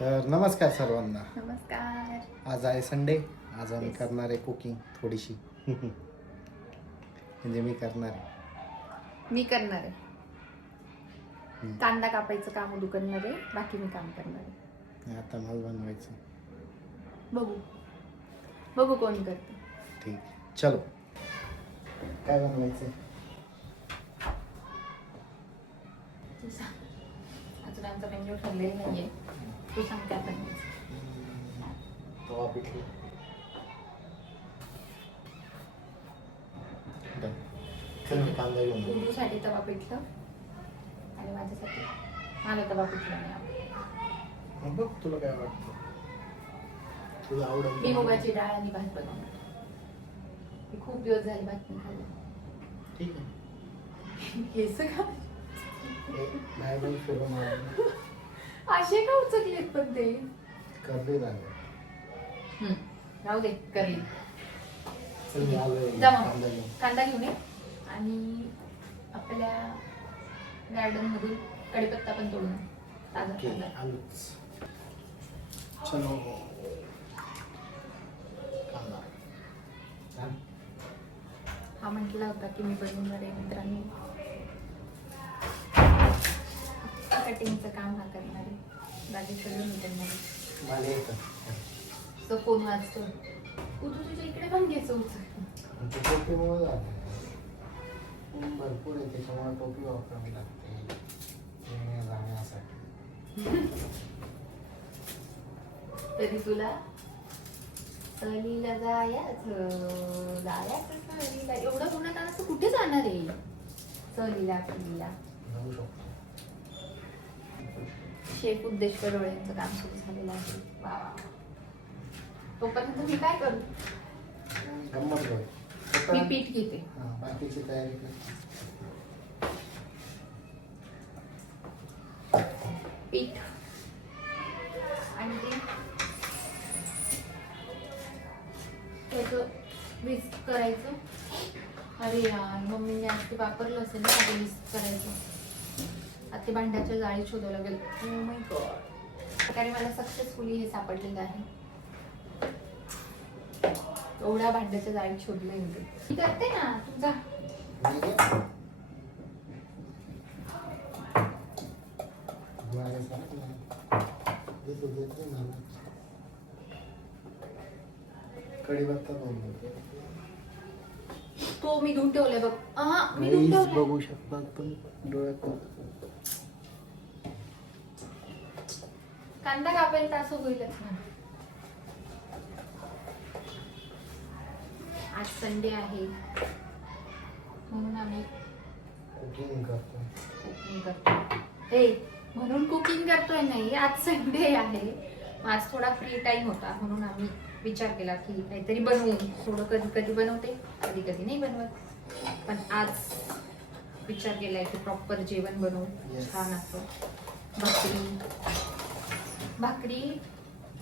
तर नमस्कार सर्वांना. नमस्कार. आज आहे संडे. आज आम्ही करणार आहे कुकिंग थोडीशी. म्हणजे मी करणार आहे. मी करणार आहे. कांदा कापायचं काम उदू करणार आहे, बाकी मी काम करणार आहे. आता मला बनवायचं. बघू कोण करतं. ठीक, चलो. काय बनवायचं? तू सांग. अजून आमचा मेन्यू ठरलेला नाहीये. तू सांग काय बनवायचं. तवा पिठली. कांदा घेऊन ये. उदूसाठी तवा पिठलं आणि माझ्यासाठी मला तवा पिठलं नाही आवडत. मग बघ तुला काय वाटतं. तुला आवडेल. मी मुगाची डाळ आणि भात बनवणार. मी खूप दिवस झाले भात नाही खाल्ला. ठीक आहे. हे सगळं नाही पण फिरून आलो. असे का उचकलेत पण ते करते लागलं. राहू दे करेल. चल मी आलोय. जा मग. कांदा घेऊन. कांदा घेऊन ये आणि आपल्या गार्डन मधून कढीपत्ता पण तोडून आण. ताजा ओके, ताजा. आलोच. चलो. कांदा. छान. हा म्हटला होता की मी बनवणार आहे मित्रांनी. कटिंगचं काम हा करणार आहे. बाकी सगळं मी करणार आहे. मला येतं. तो फोन वाजतो. तुझ्या इकडे पण घ्यायचं उचल. ते टोपीमुळे झालं. ऊन भरपूर आहे त्याच्यामुळे टोपी वापरावी लागते येण्या जाण्यासाठी. तरी तुला सहलीला जायचं सहलीला एवढं उन्हात असं कुठे जाणार आहे. सहलीला जाऊ शकतो. शेफ उद्देश्वर डोळ्यांचं काम सुरू झालेलं आहे. वा वा. तोपर्यंत मी काय करू. गंमत बघ. मी पीठ घेते. हां, बाकीची तयारी कर. पीठ आणि त्याचं मिक्स करायचं. अरे यार मम्मीने आज ते वापरलं असेल ना ते मिक्स करायचं. आता ते भांड्याच्या जाळी शोधावं लागेल. Oh my God. कारण मला सक्सेसफुली हे सापडलेलं आहे. एवढ्या भांड्याच्या जाळीत शोधलंय मी ते. मी करते ना तुझा. मी घे. मला सांग ना. देतो मला. कढीपत्ता बनवतो. तो मी धुवून ठेवलाय बघ. मी धुवून ठेवलाय. बघू शकतात पण डोळ्यात. कांदा कापेल तर असं होईलच ना. आज संडे आहे म्हणून आम्ही कुकिंग करतो. कुकिंग करतो. हे म्हणून कुकिंग करतोय नाही. आज संडे आहे. आज थोडा फ्री टाइम होता म्हणून आम्ही विचार केला की काहीतरी बनवू. थोडं कधी कधी बनवते, कधी कधी नाही बनवत. पण आज विचार केलाय की प्रॉपर जेवण बनवू. Yes. छान असं भाकरी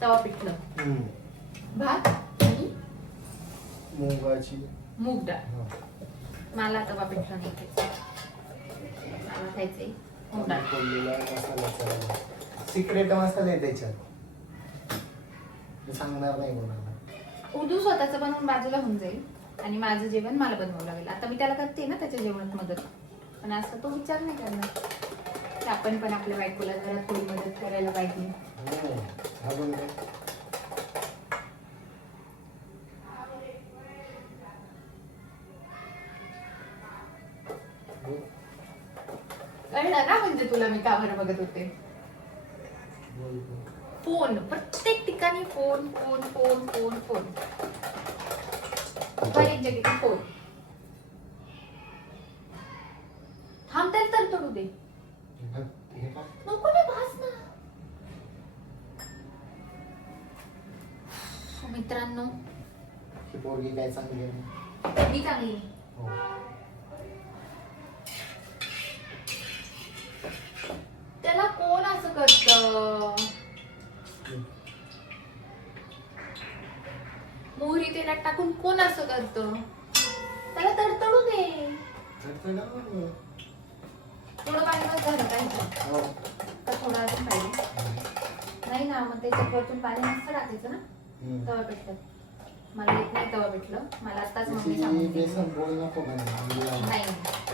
तवा पिठलं, भात आणि मुगाची मूग डाळ. हां. मला तवा पिठलं नाही खायचं. मला खायचंय मूग डाळ. कोल्लीला मसाला. सिक्रेट मसाला आहे त्याच्यात. मी सांगणार नाही कोणाला. उदू स्वतःचं बनवून बाजूला होऊन जाईल आणि माझं जेवण मला बनवावं लागेल. आता मी त्याला करते ना त्याच्या जेवणात मदत. पण असं तो विचार नाही करणार की आपण पण आपल्या बायकोला जरा थोडी मदत करायला पाहिजे. अजून काय? कळलं ना म्हणजे तुला मी का बरं बघत होते. बोल. फोन प्रत्येक ठिकाणी phone phone phone phone phone. हर एक जगह फोन. थांब त्याला तर तोडू दे. हे का? नको ना भास ना. मित्रांनो ही पोरगी काय चांगली आहे? मी चांगली. हो. त्याला कोण असं करत. मोहरी तेलात टाकून कोण असं करत. त्याला तडतडू दे. थोडं पाणी झालं पाहिजे. हो. तर थोडं अजून पाहिजे. नाही नाही ना, मग त्याच्यात वरतून पाणी मस्त टाकायचं ना तवा पेटलं. मला येत नाही तवा पेटलं, मला आताच मम्मी सांगून गेली. बेसन बोल नको बनवा. नाही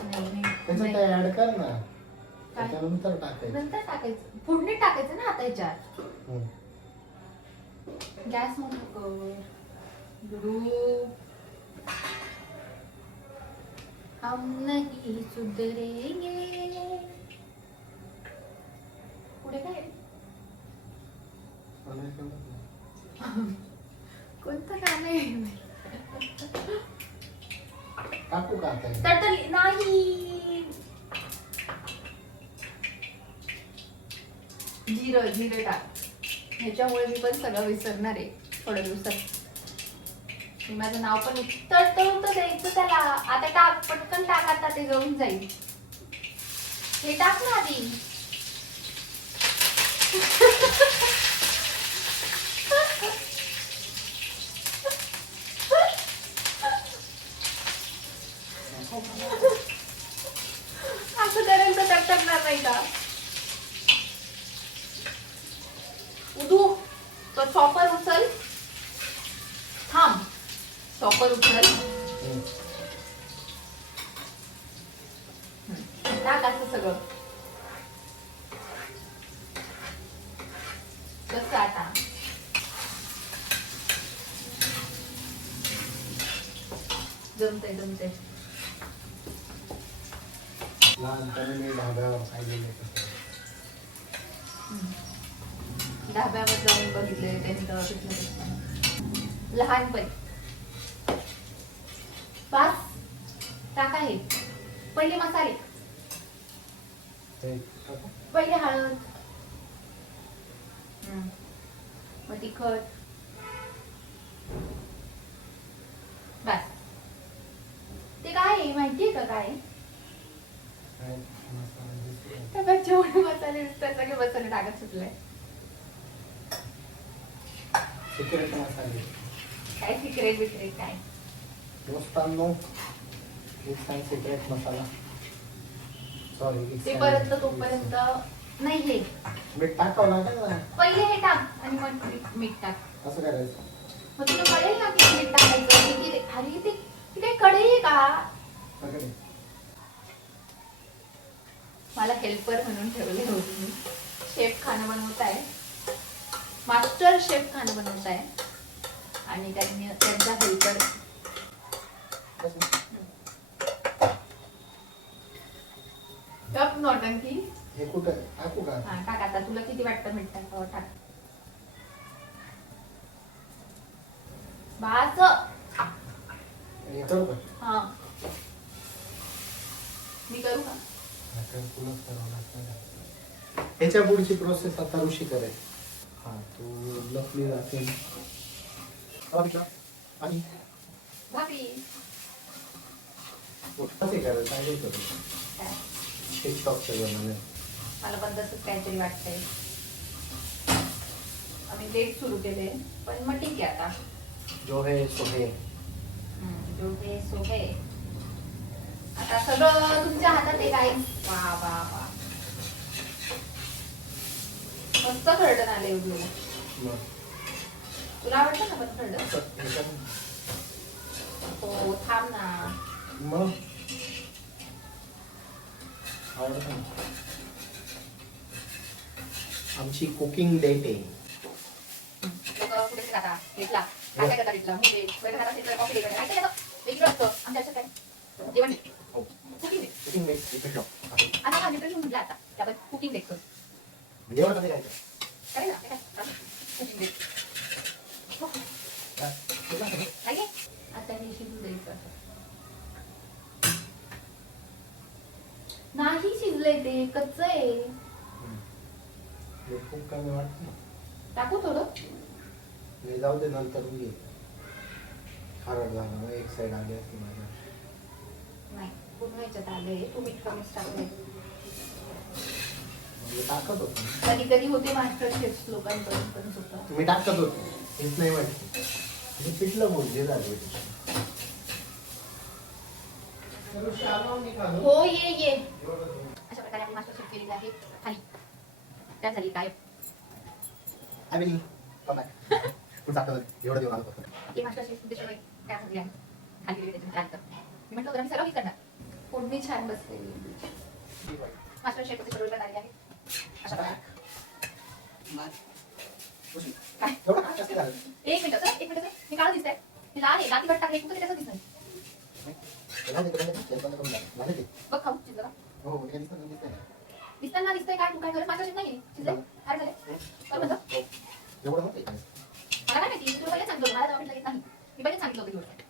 नाही त्याच्यात नाही. ऍड कर ना, त्याच्यानंतर टाकायचं. नंतर टाकायचं, फोडणीत टाकायचं ना आता ह्याच्यात. गॅस मोठा कर गुरु. हम नहीं सुधरेंगे. पुढे काय कोणतं गाणं आहे? टाकू का आता? तटली नाही. जिरं जिरं टाक. ह्याच्यामुळे मी पण सगळं विसरणार आहे थोड्या दिवसात. मी माझं नाव पण तळतळून तर द्यायचं त्याला. आता टाक, पटकन टाक, आता ते जळून जाईल. हे टाक ना आधी. असं करेल तर टकटकणार नाही का? उदू तो चॉपर उचल. थांब, चॉपर उचल. टाक असं सगळं. कसं आता जमतंय. लहानपणी मी ढाब्यावर खायलेले. ढाब्यावर जाऊन बघितले त्यांचं लहानपणी. पाच टाका हे. पहिले मसाले, पहिले हळद, मग तिखट, बस. ते काय आहे माहितीये का? काय जेवढे मसाले दिसतात सगळे मसाले टाकत सुटले. सिक्रेट मसाले. काय सिक्रेट बिक्रेट काय? दोस्तांनो, सिक्रेट मसाला. सॉरी, ते पर्यंत तोपर्यंत नाही. हे मीठ टाकावं लागेल ना. पहिले हे टाक आणि मग मीठ टाक. असं करायचं. मग तुला कळेल ना की मीठ टाकायचं. अरे ते काही कळेल का? मला हेल्पर म्हणून ठेवले होते मी. शेफ खाणं बनवत आहे, मास्टर शेफ खाणं बनवत आहे आणि त्यांनी त्यांचा हेल्पर. कप नौटंकी. हे कुठं टाकू का? हा टाक. आता तुला किती वाटतं मीठ टाकावं? टाक. बास. हे करू का? हा, मी करू का? तुलाच करावं लागतं. ह्याच्या पुढची प्रोसेस आता ऋषी करेल. हा, तू लपली जाते आणि भाकरी कसे करायचं काय करू? काय? टिकटॉकच्या जमान्यात मला पण तसंच काहीतरी वाटतंय. आम्ही लेट सुरू केले पण मग ठीक आहे. आता जो है सो है. जो है सो है. आता सगळं तुमच्या हातात आहे. काय वा वा वा, मस्त खरडण आले. तुला आवडतं ना पण खरडण? हो, थांब ना. मग आवडतं ना. आमची कुकिंग डेट आहे. कुठे खाता घेतला काय काय करता घेतला म्हणजे कॉफी काय काय वेगळं असतं आमच्या आयुष्यात. काय जेवण कुकिंग डेट आता हा न्यूट्रिशन म्हटलं. आता आपण कुकिंग डेट करू. जेवण कसं काय? काय ना काय कुकिंग डेट नाही. आता हे शिजू द्यायचं. नाही शिजलंय, ते कच्च आहे. खूप कमी वाटतं. टाकू थोडं. मी जाऊ दे, नंतर मी खारट झालं मग एक साईड आली असती माझ्या. नाही, पूर्ण ह्याच्यात आलंय. तू मीठ कमीच टाकलंय. टाकत होतो. कधी कधी होते मास्टर शेफ लोकांपर्यंत पण होतं. मी टाकत होतो. हेच नाही वाटत. मी पिठलं बोलले झाले. हो, ये अशा प्रकारे आपण मास्टर शेफ केलेला आहे. खाली काय झाली काय आय विल कम बॅक. पुढचा हप्ता एवढं देऊन आलो फक्त. हे मास्टर शेफ उद्देश काय सांगली आहे खाली गेली त्याच्यात मी म्हटलं होतं मी सर्व मी करणार फोडणी छान बसलेली मास्टर शेफ उद्देश आली आहे अशा प्रकारे काय एवढं काय जास्त झालं? एक मिनिट मी काळ दिसतंय मी लाल आहे लाती भट टाकले कुठे त्याचं दिसत नाही, तेल बंद करून झालं. झालं ते? बघ खाऊ शिजलं का हो, हे दिसतं, दिसतंय. दिसताना दिसतंय काय तू काय करत मास्टर शेफ नाही शिजलंय काय झालंय काय म्हणतो हो. एवढं नव्हतं हे. मला काय माहिती तुला पहिले सांगतो मला तेव्हा लगेच नाही मी पहिले सांगितलं होतं की गोष्ट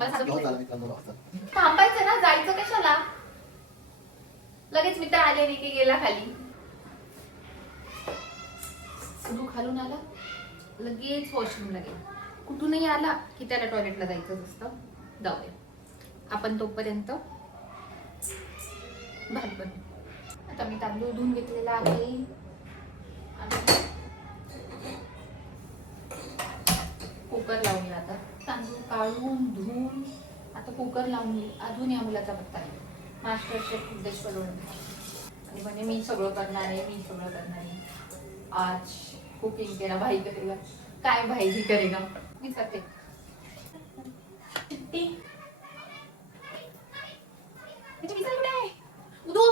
मला हो, सांगितलं झालं मित्रांनो, असं. थांबायचं ना जायचं कशाला लगेच मित्र आले नाही की गेला खाली सुरू खालून आला लगेच वॉशरूमला गेला कुठूनही आला की त्याला टॉयलेटला जायचं असतं जाऊ दे आपण तोपर्यंत भात बनवू आता मी तांदूळ धुवून घेतलेला आहे आणि कुकर लावूया आता तांदूळ काढून धुवून आता कुकर लावून अजून या मुलाचा पत्ता आहे मास्टर शेफ उद्देश करून आणि म्हणे मी सगळं करणार आहे आज कुकिंग केला भाई करेगा काय भाई ही करेगा मी करते चिट्टी त्याची विसर कुठे आहे उदू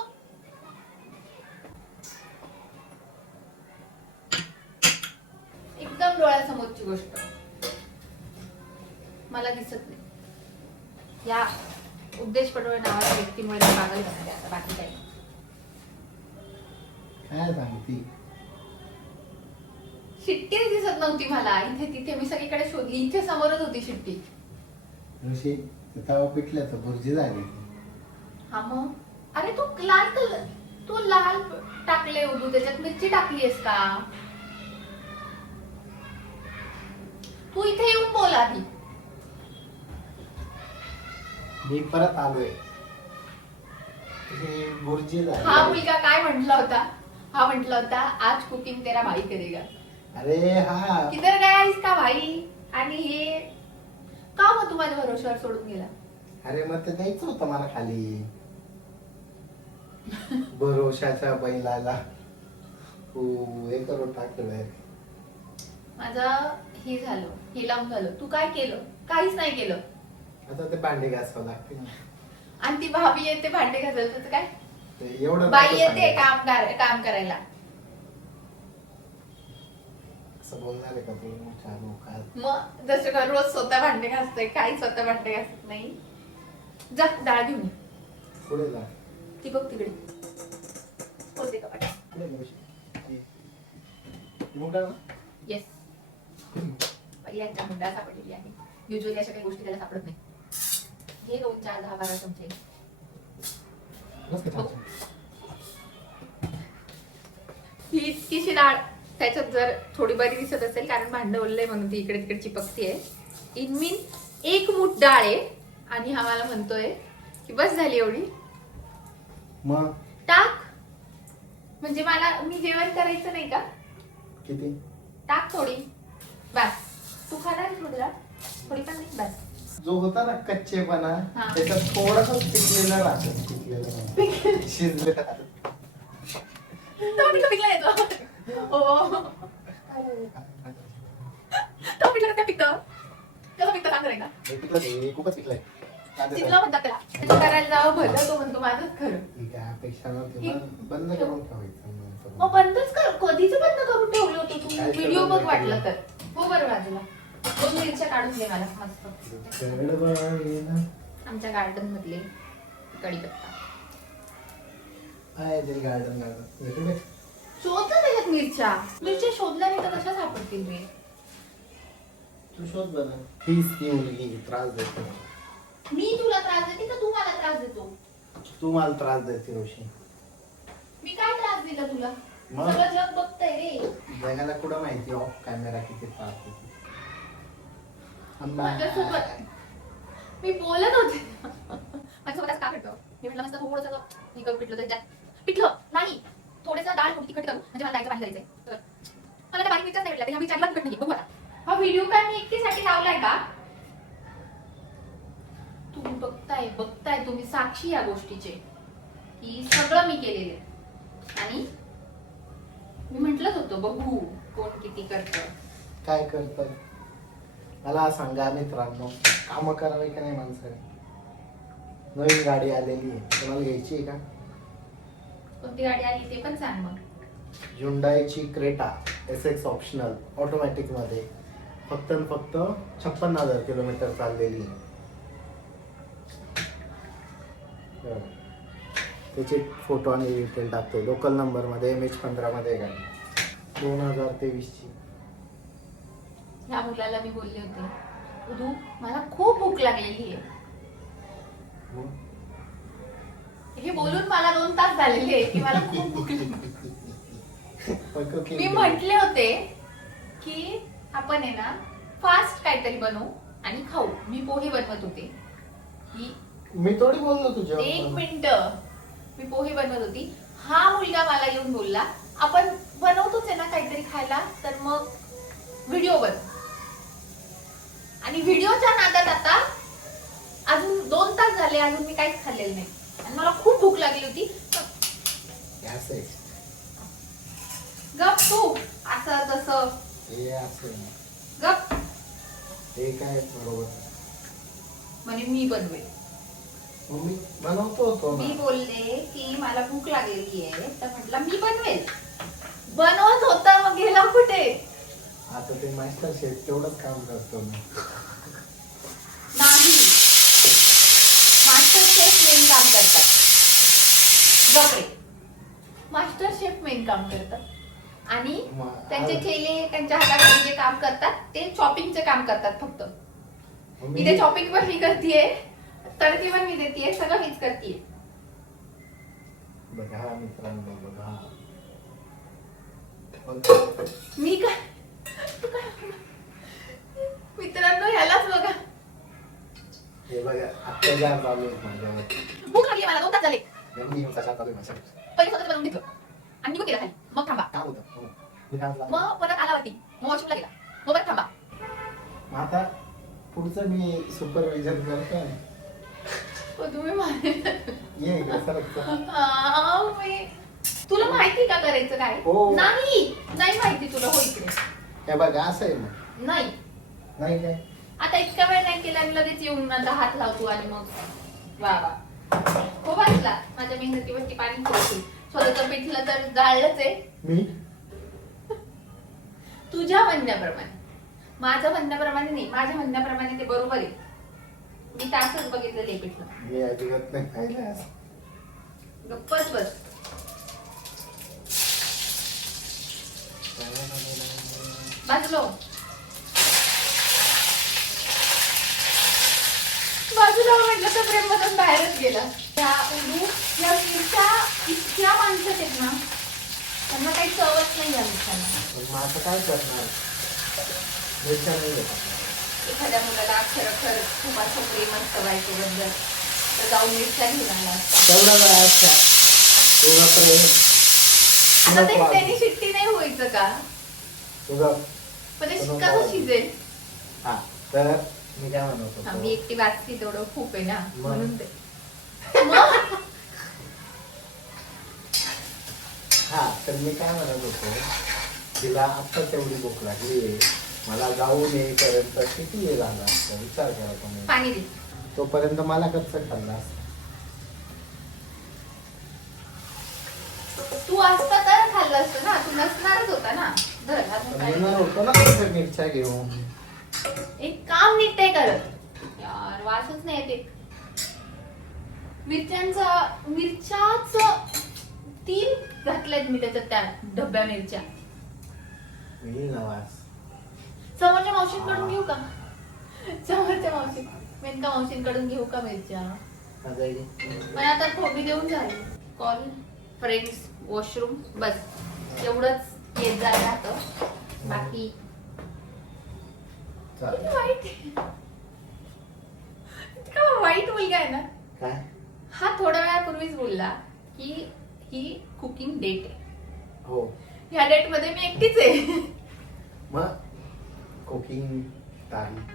एकदम डोळ्यासमोरची गोष्ट मला दिसत नाही या उद्देश पडवळ नावाच्या व्यक्तीमुळे मी पागल बनले आता बाकी काही काय सांगती? शिट्टीच दिसत नव्हती मला इथे तिथे मी सगळीकडे शोधली इथे समोरच होती शिट्टी ऋषी तवा पिटल्या तर भुर्जी झाली. हा मग अरे तू लाल टाकले उदू त्याच्यात मिरची टाकलीयस का तू इथे येऊन बोल आधी मी परत आलोय. हे भुर्जी झाली. हा मुलगा काय म्हंटला होता आज कुकिंग तेरा भाई करेगा अरे हा, किधर गया इसका भाई आणि हे का मग तू माझ्या भरोश्यावर सोडून गेला अरे मग ते द्यायचं होतं मला खाली. भरोशाच्या बैलाला हो हे करून टाकलं. माझं हे लावून झालं तू काय केलं काहीच नाही केलं आता ते भांडे घासावं लागते ना. आणि ती भाभी येते भांडे घासायला त्याचं काय ते एवढं बाई नको येते सांगायला. काम करायला असं बोलणार आहे का तू? चार लोक मग जसं का रोज स्वतः भांडे घासतोय काही स्वतः भांडे घासत नाही जा डाळ घेऊन ये. पुढे जा. ती बघ तिकडे होते का पुढे जा ऋषी. ती मुंडा ना? येस यांच्या मुंडा सापडलेली आहे युजली अशा काही गोष्टी त्याला सापडत नाही हे 2 4 10 12 चमचे बस का छान. ही इतकीशी डाळ त्याच्यात जर थोडी बरी दिसत असेल कारण भांडं ओललंय म्हणून ती इकडे तिकडे चिपकतीये इन 1 मूठ डाळ आहे आणि हा मला म्हणतोय की बस झाली एवढी मग टाक म्हणजे मी जेवण करायचं नाही का किती? टाक थोडी बस तू खाणार थोडी डाळ थोडी पण नाही बस जो होता ना कच्चेपणा हा. त्याच्यात थोडस पिकलेलं राहतं. शिजलेलं राहतं. तो पिकला येतो हो तो पिकला कसं पिकतं कसं पिकतं सांग ना हे पिकलं ते, हे खूपच पिकलंय. शिकला म्हणतात त्याला त्याचं करायला जावं भलं तो म्हणतो माझंच खरं ठीक आहे, अपेक्षा नव्हती. बंद करून ठेवायचं. मग बंदच कर कधीच बंद करून ठेवलं होतं तू काय व्हिडिओ बंद बघ केलं? वाटलं तर हो बरं बाजूला 2 मिरच्या काढून दे मला मस्त आमच्या गार्डन मधले कढीपत्ता गार्डन इकडे शोध ना त्याच्यात मिरच्या शोधल्या नाही तर कशा सापडतील रे तू शोध बना. हीच ती मुलगी त्रास देते. मी तुला त्रास देते का तू मला त्रास देतो तू मला त्रास देते ऋषी. मी काय त्रास दिला तुला मग? सगळं जग बघतंय रे जगाला कुठं माहिती ऑफ कॅमेरा किती त्रास देते. माझ्यासोबत मी बोलत होते माझ्यासोबत आज का भेटतो मी म्हटलं मस्त थोडंसं हे करून पिठलं त्याच्यात पिठलं नाही थोडंसं डाळ थोडी तिखट करू म्हणजे मला जायचं बाहेर जायचंय तर मला त्या बारीक मिरच्याच नाही भेटला ह्या विचारला तिखट नाही बघू आता हा व्हिडिओ काय मी एकटीसाठी लावलाय का तुम्ही बघताय तुम्ही साक्षी या गोष्टीचे की सगळं मी केलेलं आणि मी म्हटलंच होतं बघू कोण किती करतं. काय करताय मला सांगा मित्रांनो, काम करावे का नाही माणसाने. नवीन गाडी आलेली आहे, तुम्हाला घ्यायची आहे का? कोणती गाडी आली ते पण सांग मग. Hyundaiची क्रेटा SX ऑप्शनल ऑटोमॅटिक मध्ये फक्त आणि फक्त 56,000 किलोमीटर चाललेली आहे. बरं. त्याचे फोटो आणि डिटेल टाकतो. लोकल नंबर मध्ये MH15 मध्ये आहे गाडी 2023 ची. ह्या मुलाला मी बोलले होते, उदू मला खूप भूक लागलेली आहे. हे बोलून मला 2 तास झालेले आहे की मला खूप भूक लागली. मी म्हटले होते की आपण आहे ना फास्ट काहीतरी बनवू आणि खाऊ. मी पोहे बनवत होते की मी थोडी बोललो तुझ्या. 1 मिनिट, मी पोहे बनवत होती. हा मुलगा मला येऊन बोलला, आपण बनवतोच आहे ना काहीतरी खायला, तर मग व्हिडिओ बन. आणि व्हिडिओच्या नादात आता अजून 2 तास झाले, अजून मी काहीच खाल्लेलं नाही आणि मला खूप भूक लागली होती. गप तू, असं तसं गप. हे काय बरोबर म्हणे मी बनवेल. मी बनवतो होतो मी ना. बोलले की मला भूक लागलेली आहे, तर म्हटलं मी बनवेल. बनवत होता, मग गेला कुठे? आता ते मास्टर शेफ तेवढंच काम करतो मी. नाही, मास्टर शेफ मेन काम करतात. बापरे, मास्टर शेफ मेन काम करतात आणि त्यांचे चेले त्यांच्या हाताखाली जे काम करतात ते चॉपिंगचे काम करतात फक्त. मी ते चॉपिंग पण मी करतेय, तडकी पण मी देतेय, सगळं मीच करतेय. बघा मित्रांनो, बघा मी काय तू काय मित्रांनो, ह्यालाच बघा. हे बघा अत्याचार चालू आहे माझ्यावर. भूक लागली मला, 2 तास झाले. मी कशा चालू आहे माझ्यावर. पहिले स्वतःच बनवून घेतलं आणि निघून गेला खाली. मग थांबा. काय होतं हो. मी काय म्हणतो? मग परत आला वरती, मग वॉशरूमला गेला, मग परत थांबा. मग आता पुढचं मी सुपरविजन करतोय. तुम्ही माहिती ये इकडे सरकचं. तुला माहिती का करायचं काय? हो. नाही नाही माहिती तुला. हो इकडे. हे बघा असं आहे मग. नाही, नाही काय आता इतका वेळ नाही केला आणि लगेच येऊन नंतर हात लावतो आणि मग वा वा. हो वाचला माझ्या मेहनतीवरती पाणी सोडतो. स्वतःचं पिठलं तर जाळलंच आहे. मी तुझ्या म्हणण्याप्रमाणे, माझ्या म्हणण्याप्रमाणे नाही, माझ्या म्हणण्याप्रमाणे ते बरोबर आहे. मी तासच बघितलेलं आहे पिठलं. मी अजिबात नाही पाहिलं असं. गप्पच बस. बाजूला हो. बाजूला हो म्हटलं तर प्रेम मधून बाहेरच गेला. त्या उडू या मिरच्या इतक्या माणसं आहेत ना, त्यांना काही चवच नाही या मिरच्यांना. पण मग आता काय करणार? मिरच्या नाही येत. एखाद्या मुलाला खरं खूप असं प्रेम असतं बायकोबद्दल, तर जाऊन मिरच्या घेऊन आला असता. तेवढा वेळ अच्छा तेवढा प्रेम. आता ते त्याने शिट्टी नाही व्हायचं का? तुझं पण ते कसं शिजेल? हा तर मी काय म्हणत हा, होतो. मी एकटी वाचती तेवढं खूप आहे ना, मग? म्हणून ते. मग? हा तर मी काय म्हणत होतो, तिला आत्ताच एवढी भूक लागली, मला जाऊन येईपर्यंत किती वेळ झाला असता विचार करा तुम्ही. पाणी दे. तोपर्यंत मला कसं खाल्ला असतं. तू असता तर खाल्लं असतं ना, तू नसणारच होता ना. धर, अजून पण काय? येणार होतो ना कसं मिरच्या घेऊन. एक काम नीट नाही करत यार, वासच नाही येते मिरच्याच 3 घातल्यात मी त्याच्यात, त्या डब्या मिरच्या. येईल ना वास. समोरच्या मावशींकडून घेऊ का? समोरच्या मावशी, मेनका मावशींकडून घेऊ का मिरच्या? माझा येईल. पण आता फोडणी देऊन झाली. कॉल, फ्रेंड्स, वॉशरूम, बस एवढंच येत जात राहतं. बाकी चालेल. किती वाईट आहे. इतका वाईट मुलगा आहे ना. काय हा थोड्या वेळापूर्वीच बोलला की ही कुकिंग डेट आहे. हो ह्या डेट मध्ये मी एकटीच आहे. मग कुकिंग तारीख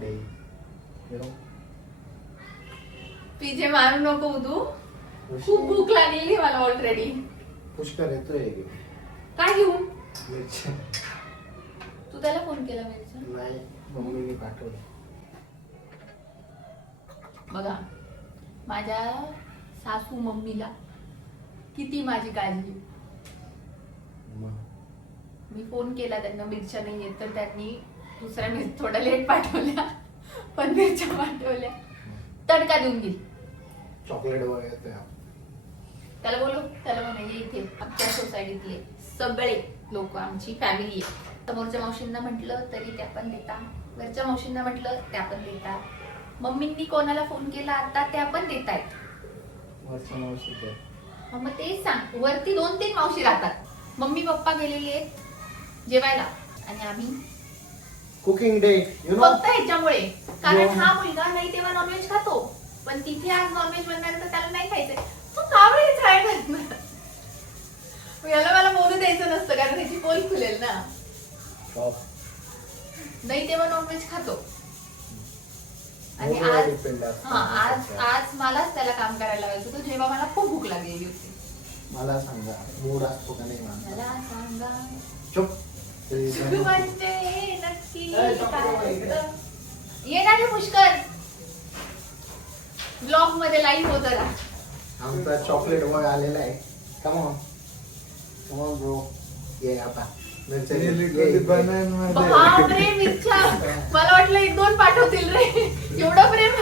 डे यू नो. पीजे मारू नको उदू, खूप भूक लागलेली मला ऑलरेडी. पुष्कर येतोय. काय घेऊ? मिरची तू त्याला फोन केला मिरच्या? नाही, मम्मीने पाठवलं. बघा माझ्या सासू मम्मीला किती माझी काळजी. मग मी फोन केला त्यांना मिरच्या नाही येत तर त्यांनी दुसऱ्या मिरच्या थोड्या लेट पाठवल्या पण मिरच्या पाठवल्या. तडका देऊन गेली. चॉकलेट वगैरे त्याला बोलू, त्याला म्हणे ये इथे आमच्या सोसायटीतले सगळे लोक आमची फॅमिली आहे. समोरच्या मावशींना म्हटलं तरी त्या पण देता, वरच्या मावशींना म्हटलं त्या पण देता, मम्मींनी कोणाला फोन केला आता त्या पण देत आहेत. वरच्या मावशीचे मग तेच सांग, वरती 2-3 मावशी राहतात. मम्मी पप्पा गेलेले आहेत जेवायला आणि आम्ही कुकिंग डे फक्त ह्याच्यामुळे, कारण हा मुलगा नाही तेव्हा नॉनव्हेज खातो पण तिथे आज नॉनव्हेज बनणार तर त्याला नाही खायचंय. तू का बरं ट्राय करणार? याला मला बोलू द्यायचं नसतं कारण त्याची पोल खुलेल ना. नाही तेव्हा नॉनव्हेज खातो आणि आज मलाच त्याला काम करायला लावायचं होतं जेव्हा मला खूप भूक लागलेली होती. मला सांगा मूड असतो का नाही मला सांगा चुप म्हणजे नक्की येणार पुष्कर ब्लॉग मध्ये लाईव्ह होत राहा. आमचा चॉकलेट वग आलेला आहे. कमॉन ब्रो ये आता बापरे मिरच्या, मला वाटलं 1-2 पाठवतील रे. एवढं प्रेम,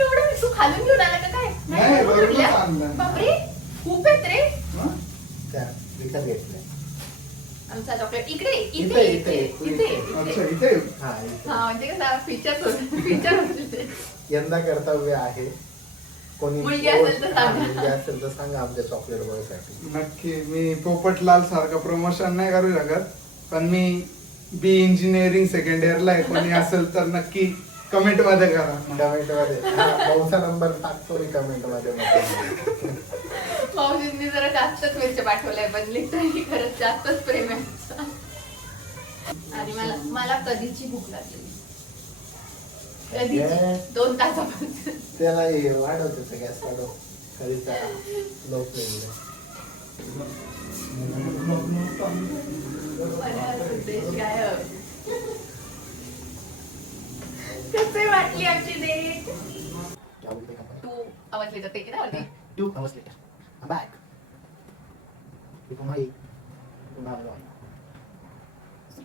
एवढं तू खालून घेऊन आला का काय? नाही, बरोबर आणलं. बापरे खूप आहेत रे. विकत घेतलंय. आमचा चॉकलेट इकडे इथे, इथे इथे, इथे अच्छा इथे. इथे हा इथे. हा म्हणजे कसं फीचर होते. यंदा कर्तव्य आहे. कोणी मुलगी असेल तर सांगा. मुलगी असेल तर सांगा आमच्या चॉकलेट बॉय साठी. नक्की. मी पोपटलाल सारखं प्रमोशन नाही करू शकत पण मी बी इंजिनिअरिंग सेकंड इयरला आहे. कोणी असेल तर नक्की कमेंट मध्ये करा. कमेंट मध्ये भाऊचा नंबर टाकतो मी कमेंट मध्ये. मावशींनी जरा जास्तच मिरच्या पाठवलंय पण लिटरली खरंच जास्तच प्रेम आहे. आणि मला कधीची भूक लागली, कधीची 2 तासापासून. त्याला हे वाढवते गॅस वाढव कधीचा लो फ्लेम. कसे वाटली आमची डेट? तू आवाज देतात ते ना वरती. 2 hours later I'm back.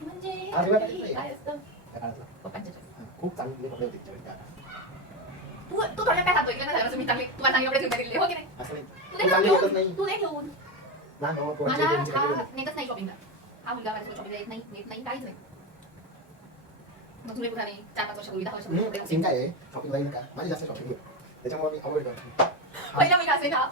म्हणजे काय असतं? पप्पांच्या खूप चांगले कपडे होते त्यावेळी. तू थोड्या काय खातो इकडे नाही मी चांगले तुम्हाला चांगले कपडे घेऊन दिले हो की नाही? असं नाही. तू दे चांगले होतच नाही. घेऊन, तू दे घेऊन. ना गावात कोणाची मला त्यांची हा कपडे नेतच नाही शॉपिंगला. हा मुलगा माझ्या शॉपिंगला येत नाही काहीच नाही. मग तुम्ही कुठे 4-5 वर्षापूर्वी 10 वर्षापूर्वी सीन काय आहे शॉपिंग जाईल का माझी जास्त शॉपिंग आहे त्याच्यामुळे मी अवॉइड करतो. पहिला महिना असेल हा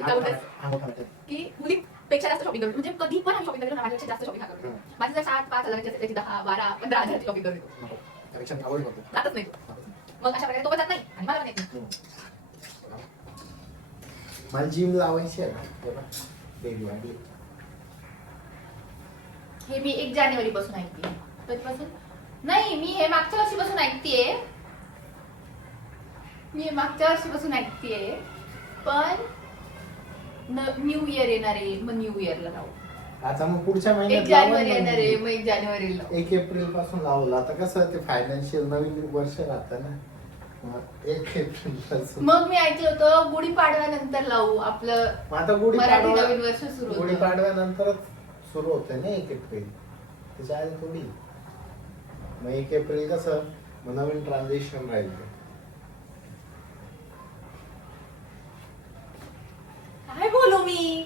हा मोठा matter. की मुलीपेक्षा जास्त शॉपिंग करतो. म्हणजे कधी पण आम्ही शॉपिंग करतो माझ्यापेक्षा जास्त शॉपिंग करतो. माझी जर 7-5 हजाराची असेल त्याची 10-12-15 हजाराची शॉपिंग करतो. नको. त्यापेक्षा मी अवॉइड करतो. जातच नाही तो. मग अशा प्रकारे तो पण जात नाही आणि मला पण येत नाही. मला जिम लावायची आहे ना बेबी वाढली. हे मी 1 जानेवारी पासून ऐकते. कधीपासून नाही, मी हे मागच्या वर्षीपासून ऐकतेय. पण न्यू इयर येणार आहे मग न्यू इयरला लावू. आता मग पुढच्या 1 महिन्यात जानेवारी येणार आहे मग 1 जानेवारीला लावू. 1 एप्रिल पासून लावलं. आता कसं ते फायनान्शियल नवीन वर्ष राहतं ना मग 1 एप्रिल पासून. मग मी ऐकलं होतं गुढीपाडव्यानंतर लावू आपलं आता मराठी नवीन वर्ष सुरू होतं. गुढीपाडव्यानंतरच सुरू होतं ना 1 एप्रिल. त्याच्या आधी थोडी. मग 1 एप्रिल कसं मग नवीन ट्रान्झॅक्शन राहील.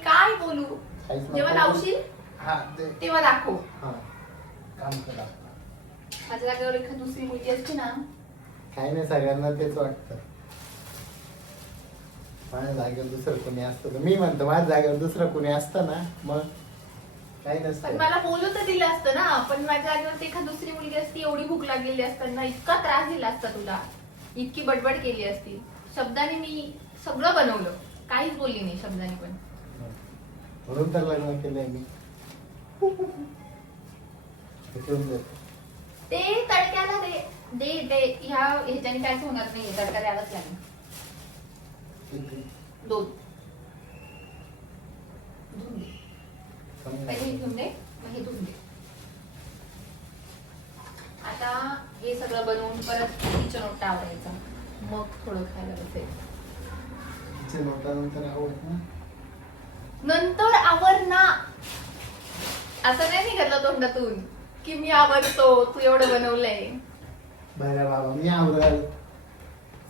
काय बोलू काहीच नको. जेव्हा लावशील हा तेव्हा दाखव. हा काम करा. माझ्या जागेवर एखादी दुसरी मुलगी असते ना. काही नाही सगळ्यांना तेच वाटतं. माझ्या जागेवर दुसरं कोणी असतं तर मी म्हणतो माझ्या जागेवर दुसरं कोणी असतं ना मग काही पण नसतं. मला बोलू तर दिलं असतं ना. पण माझ्या जागेवर एखादी दुसरी मुलगी असती एवढी भूक लागलेली असताना इतका त्रास दिला असता तुला, इतकी बडबड केली असती. शब्दाने मी सगळं बनवलं, काहीच बोलली नाही शब्दाने पण. म्हणून तर लग्न केलंय मी. ते तडक्याला दे ह्याच्याने काहीच होणार नाही. तडका द्यावाच लागेल. 2 धुवून दे. कमी पहिले हे नाही. घेऊन दे, मग हे धुवून दे. आता हे सगळं बनवून परत किचन ओटा आवरायचा, मग थोडं खायला बसायचं. किचन ओटानंतर आवडत ना. नंतर आवर ना, असं नाही निघालं तोंडातून की मी आवरतो, तू एवढं बनवलंय. बरं बाबा मी आवडेल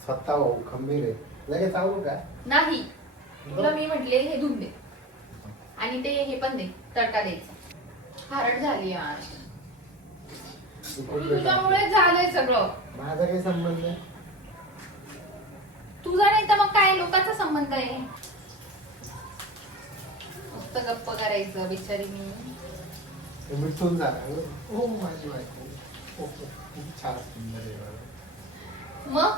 स्वतः भाऊ खंबीर आहे. लगेच आवडू का? नाही, तुला मी म्हटले हे धुवून दे आणि ते हे पण दे, तडका द्यायचा. हरड झाली यार, तुझ्यामुळे झालंय सगळं. माझा काही संबंध नाही. तुझा नाही तर मग काय लोकांचा संबंध आहे. फक्त गप्प करायचं बिचारी मी. ते मिठून झाला. हो माझी बायको. हो हो खूप छान सुंदर आहे बाबा. मग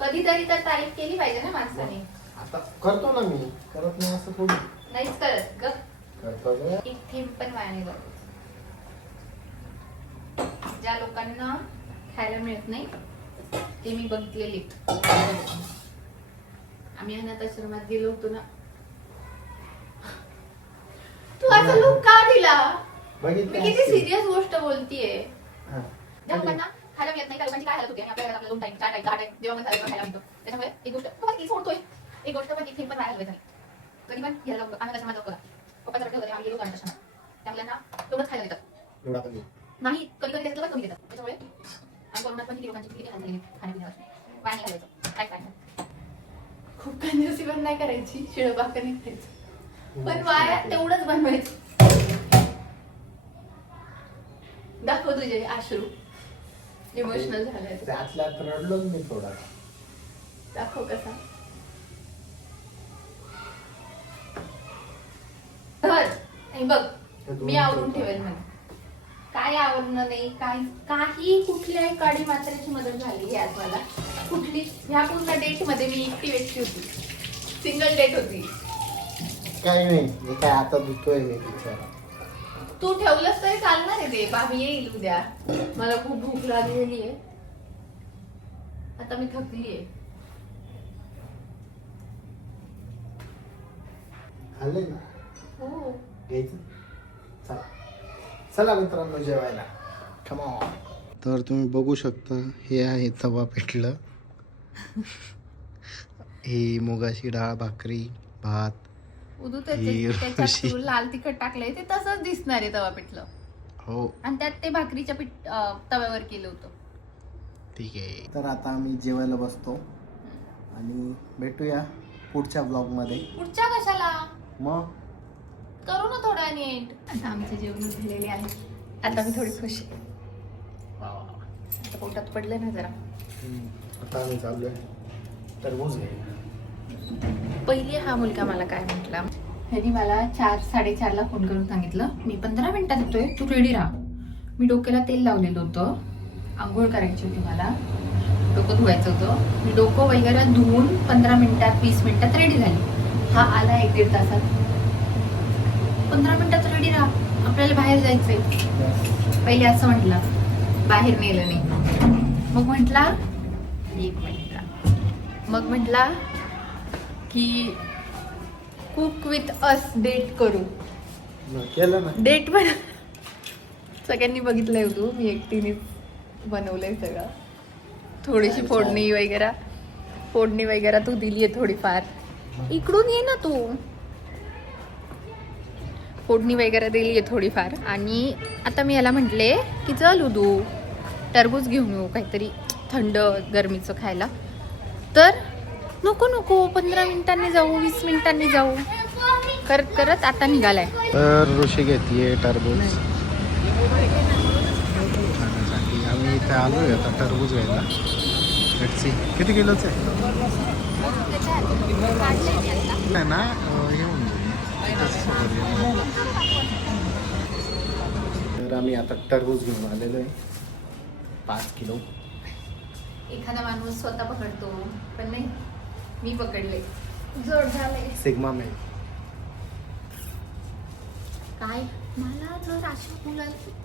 कधीतरी तर तारीफ केली पाहिजे ना माणसाने. आता करतो ना मी, करत नाही असं थोडी. नाहीच करत ग, करतो ग. एक थेंब पण वाया नाही जात. ज्या लोकांना खायला मिळत नाही ते मी बघितलेले. आम्ही अनाथ आश्रमात गेलो होतो ना, तू असा लुक का दिला? मी बघितलं किती असेल. सिरियस गोष्ट बोलतीये. हा. ज्या लोकांना खायला मिळत नाही त्या लोकांची काय हालत होते आणि आपल्या घरात आपल्याला 2 टाइम 4 टाइम 10 टाइम जेवण झालं खायला मिळतो. त्याच्यामुळे एक गोष्ट तुम्हाला की सोडतोय, एक गोष्ट पण एक थेंब पण वाया घालवायचा नाही. कधी पण घ्यायला लावतो. आम्ही समाज बघा पप्पाचा रट्टे होते, आम्ही गेलो अनाथ आश्रमात. त्या मुलांना तेवढंच खायला देतात एवढा कमी. नाही, कधी कधी त्याच्यात कमी देतात. त्याच्यामुळे आम्ही कोरोनात पण किती लोकांची किती हाल झाले खाण्यापिण्यावर. वाया नाही घालायचं, काय नाही. खूप कंजूसी पण नाही करायची, शिळं भाकर नाही खायचं, पण वाया तेवढंच बनवायचं. दाखव तुझे अश्रू, इमोशनल झालाय. त्यातल्यात रडलोच मी थोडा. दाखव कसा. धर, हे बघ मी आवरून ठेवेल म्हणे. काय आवरणं नाही, काही कुठल्याही काडी मात्राची मदत झाली आज मला. कुठली ह्या पूर्ण डेट मध्ये मी एकटी व्यक्ती होती, सिंगल डेट होती. काही नाही, मी काय आता धुतोय मी बिचारा. तू ठेवलंस तरी चालणार आहे ते. भाभी येईल उद्या. मला खूप भूक लागलेली आहे, आता मी थकली आहे. आले ना हो, घ्यायचं. चला चला मित्रांनो जेवायला. Come on. तर तुम्ही बघू शकता हे आहे तवा पेटलं. ही मुगाची डाळ, भाकरी, भात. उदू ही त्याच्यात ऋषी. तू लाल तिखट टाकलंय ते तसंच दिसणार आहे तवा पिठलं. हो आणि त्यात ते भाकरीच्या तव्यावर केलं होतं. ठीक आहे. तर आता आम्ही जेवायला बसतो आणि भेटूया पुढच्या ब्लॉगमध्ये. पुढच्या कशाला, मग करू ना थोडा नीट. आता आमचे जेवण झालेले आहे, आता मी थोडी खुश आहे. आता पोटात पडलं ना जरा. आता आम्ही चाललोय टरबूज घ्यायला. पहिले हा मुलगा मला काय म्हटला, ह्यानी मला 4-4:30 फोन करून सांगितलं मी 15 मिनिटात येतोय, तू रेडी राहा. मी डोक्याला तेल लावलेलं होतं, आंघोळ करायची होती मला, डोकं धुवायचं होतं. मी डोकं वगैरे धुवून 15 मिनिटात 20 मिनिटात रेडी झाली. हा आला 1-1.5 तासात. 15 मिनिटात रेडी राहा, आपल्याला बाहेर जायचंय. पहिले असं म्हटलं, बाहेर नेलं नाही. मग म्हटला 1 मिनिट, मग म्हटला की कुक विथ अस डेट करू. केलं ना डेट पण सगळ्यांनी बघितलंय तू, मी एकटीने बनवलंय सगळं. थोडीशी फोडणी वगैरे तू दिलीये थोडीफार. इकडून ये ना तू. फोडणी वगैरे दिलीये थोडीफार. आणि आता मी याला म्हटले की चल उदू टरबूज घेऊन येऊ काहीतरी थंड गरमीचं खायला. तर नको 15 मिनिटांनी जाऊ, 20 मिनिटांनी जाऊ करत करत आता निघालाय. तर ऋषी घेतीये टरबूज खाण्यासाठी. आम्ही इथे आलोय आता टरबूज घ्यायला. लेट्स सी किती किलोच आहे ना. येऊन तर आम्ही आता टरबूज घेऊन आलेलो आहे 5 किलो. एखादा माणूस स्वतः पकडतो, पण नाही, मी पकडले. जोड झाले. Sigma male. काय मला जर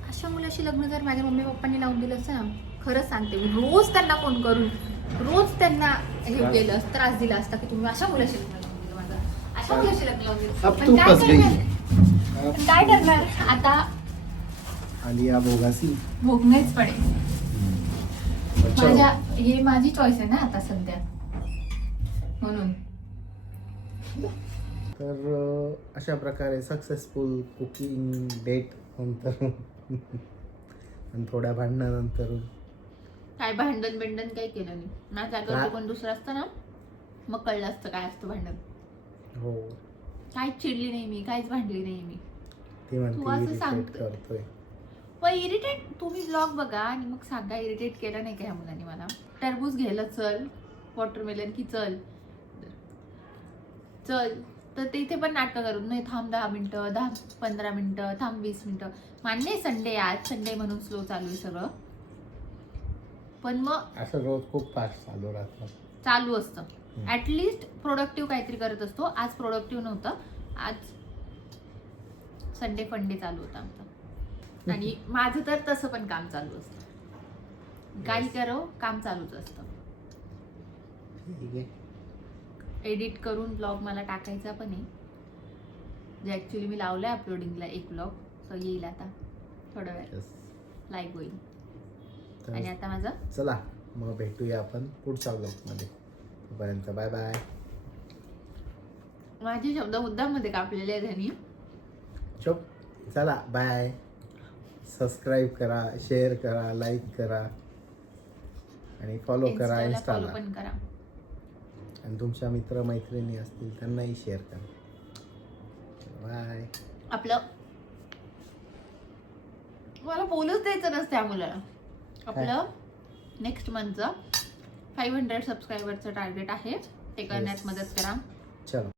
अशा मुलाशी लग्न जर माझ्या मम्मी पप्पांनी लावून दिलं असतं ना, खरंच सांगते मी, रोज त्यांना फोन करून रोज त्यांना हे केलं, त्रास दिला असता की तुम्ही अशा मुलाशी लग्न लावून दिलं, माझं अशा मुलाशी लग्न लावून दिलं. अब पण तू काय फस गई. करणार? पण काय करणार आता, आलिया भोगासी. भोगणेच पडेल. अच्छा. माझ्या हे माझी चॉईस आहे ना आता सध्या, म्हणून. तर अशा प्रकारे सक्सेसफुल कुकिंग डेट नंतर आणि थोड्या भांडणानंतर काय भांडण बिंडण काही केलं नाही. माझ्या जागेवर कोण दुसरं असतं ना, मग कळलं असतं काय असतं भांडण. हो काहीच चिडली नाही मी, काहीच भांडली नाही मी. ती तू असं म्हणते irritate सांगते. करतोय. पण इरिटेट, तुम्ही ब्लॉग बघा आणि मग सांगा इरिटेट केलं नाही का ह्या मुलांनी मला. टरबूज घ्यायला चल, वॉटरमेलन की चल चल, तर ते इथे पण नाटकं करून नाही, थांब 10 मिनिटं, 10-15 मिनिटं, थांब 20 मिनिटं. मान्य आहे संडे, आज संडे म्हणून स्लो चालू आहे सगळं, पण मग असं रोज खूप फास्ट चालू राहतं. चालू असतं. ऍटलिस्ट प्रोडक्टिव्ह काहीतरी करत असतो. आज प्रोडक्टिव्ह नव्हतं, आज संडे फंडे चालू होता आमचा. आणि माझं तर तसं पण काम चालू असतं, काही करो काम चालूच असतं. ठीक आहे. एडिट करून ब्लॉग मला टाकायचा पण आहे, जे ऍक्च्युली मी लावलंय अपलोडिंगला एक ब्लॉग, सो येईल आता थोडा वेळ, Yes. लाईव्ह होईल. तर आणि आता माझं चला मग भेटूया आपण पुढच्या ब्लॉगमध्ये. तोपर्यंत बाय बाय. माझे शब्द मुद्दामध्ये कापलेले आहेत ह्यांनी. चुप. चला बाय. सबस्क्राईब करा, शेअर करा, लाईक करा आणि फॉलो करा फॉलो इंस्टाला. पण करा. आणि तुमच्या मित्रमैत्रिणी असतील त्यांनाही शेअर करा. बाय. आपलं मला बोलूच द्यायचं नसतं त्या मुलाला. आपलं नेक्स्ट मंथचं 500 सबस्क्रायबरचं टार्गेट आहे, ते करण्यात मदत करा. चलो.